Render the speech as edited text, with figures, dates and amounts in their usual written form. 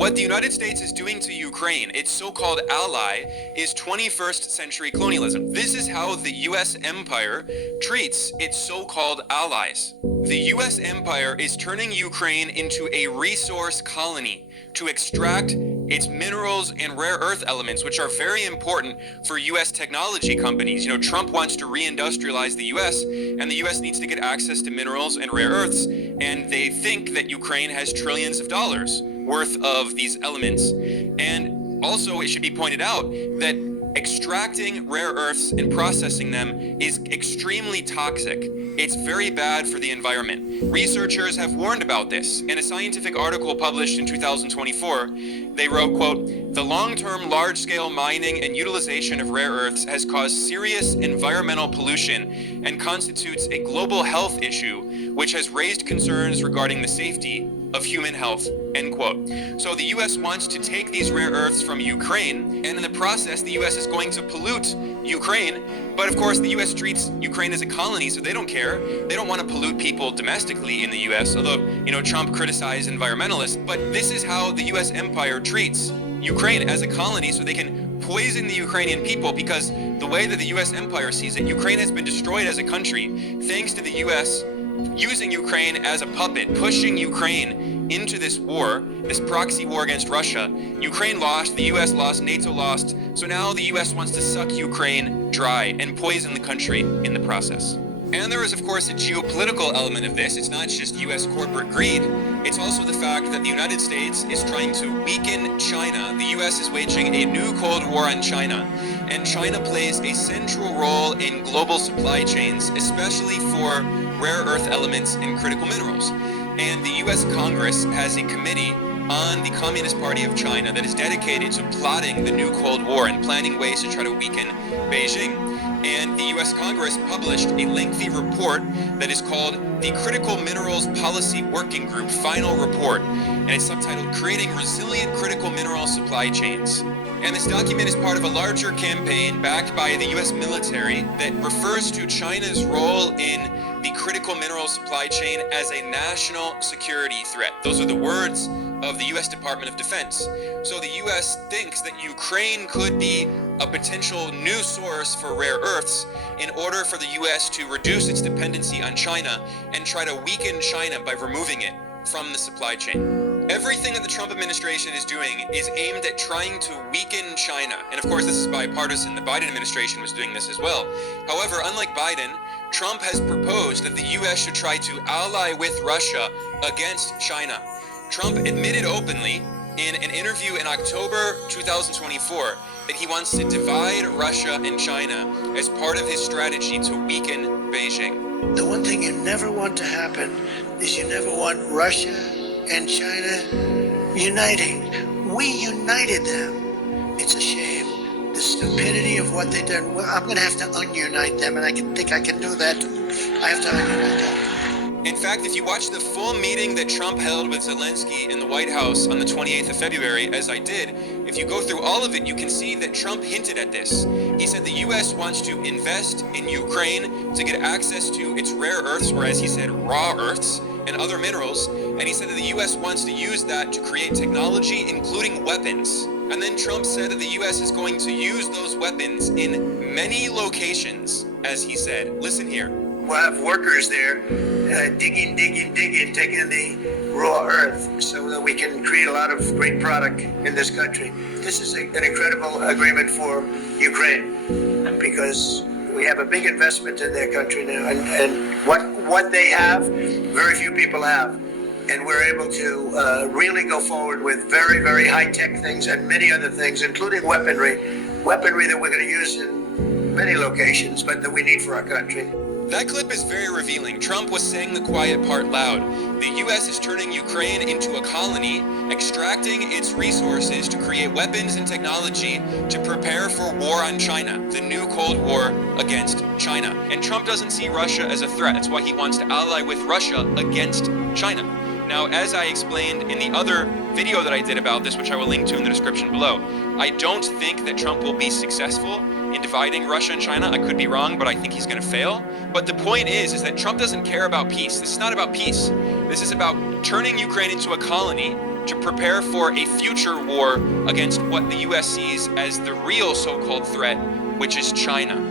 What the United States is doing to Ukraine, its so-called ally, is 21st century colonialism. This is how the US empire treats its so-called allies. The US empire is turning Ukraine into a resource colony to extract its minerals and rare earth elements, which are very important for US technology companies. You know, Trump wants to reindustrialize the US, and the US needs to get access to minerals and rare earths, and they think that Ukraine has trillions of dollars worth of these elements. And also, it should be pointed out that extracting rare earths and processing them is extremely toxic. It's very bad for the environment. Researchers have warned about this. In a scientific article published in 2024, they wrote, quote, "The long-term large-scale mining and utilization of rare earths has caused serious environmental pollution and constitutes a global health issue, which has raised concerns regarding the safety of human health," end quote. So the US wants to take these rare earths from Ukraine, and in the process, the US is going to pollute Ukraine. But of course, the US treats Ukraine as a colony, so they don't care. They don't want to pollute people domestically in the US, although, you know, Trump criticized environmentalists. But this is how the US empire treats Ukraine, as a colony, so they can poison the Ukrainian people, because the way that the US empire sees it, Ukraine has been destroyed as a country thanks to the US using Ukraine as a puppet, pushing Ukraine into this war, this proxy war against Russia. Ukraine lost, the US lost, NATO lost, so now the US wants to suck Ukraine dry and poison the country in the process. And there is, of course, a geopolitical element of this. It's not just US corporate greed, it's also the fact that the United States is trying to weaken China. The US is waging a new Cold War on China, and China plays a central role in global supply chains, especially for rare earth elements and critical minerals. And the US Congress has a committee on the Communist Party of China that is dedicated to plotting the new Cold War and planning ways to try to weaken Beijing. And the US Congress published a lengthy report that is called the Critical Minerals Policy Working Group Final Report, and it's subtitled Creating Resilient Critical Mineral Supply Chains. And this document is part of a larger campaign backed by the US military that refers to China's role in the critical mineral supply chain as a national security threat. Those are the words of the US Department of Defense. So the US thinks that Ukraine could be a potential new source for rare earths in order for the US to reduce its dependency on China and try to weaken China by removing it from the supply chain. Everything that the Trump administration is doing is aimed at trying to weaken China. And of course, this is bipartisan. The Biden administration was doing this as well. However, unlike Biden, Trump has proposed that the US should try to ally with Russia against China. Trump admitted openly in an interview in October 2024 that he wants to divide Russia and China as part of his strategy to weaken Beijing. The one thing you never want to happen is you never want Russia and China uniting. We united them. It's a shame. The stupidity of what they did. Well, I'm going to have to ununite them, and I think I can do that. I have to ununite them. In fact, if you watch the full meeting that Trump held with Zelensky in the White House on the 28th of February, as I did, if you go through all of it, you can see that Trump hinted at this. He said the U.S. wants to invest in Ukraine to get access to its rare earths, or as he said, raw earths, and other minerals. And he said that the U.S. wants to use that to create technology, including weapons. And then Trump said that the U.S. is going to use those weapons in many locations, as he said. Listen here. We'll have workers there digging, taking the raw earth so that we can create a lot of great product in this country. This is an incredible agreement for Ukraine because we have a big investment in their country now. And what they have, very few people have. And we're able to really go forward with very, very high-tech things and many other things, including weaponry that we're going to use in many locations, but that we need for our country. That clip is very revealing. Trump was saying the quiet part loud. The U.S. is turning Ukraine into a colony, extracting its resources to create weapons and technology to prepare for war on China, the new Cold War against China. And Trump doesn't see Russia as a threat. That's why he wants to ally with Russia against China. Now, as I explained in the other video that I did about this, which I will link to in the description below, I don't think that Trump will be successful in dividing Russia and China. I could be wrong, but I think he's going to fail. But the point is that Trump doesn't care about peace. This is not about peace. This is about turning Ukraine into a colony to prepare for a future war against what the US sees as the real so-called threat, which is China.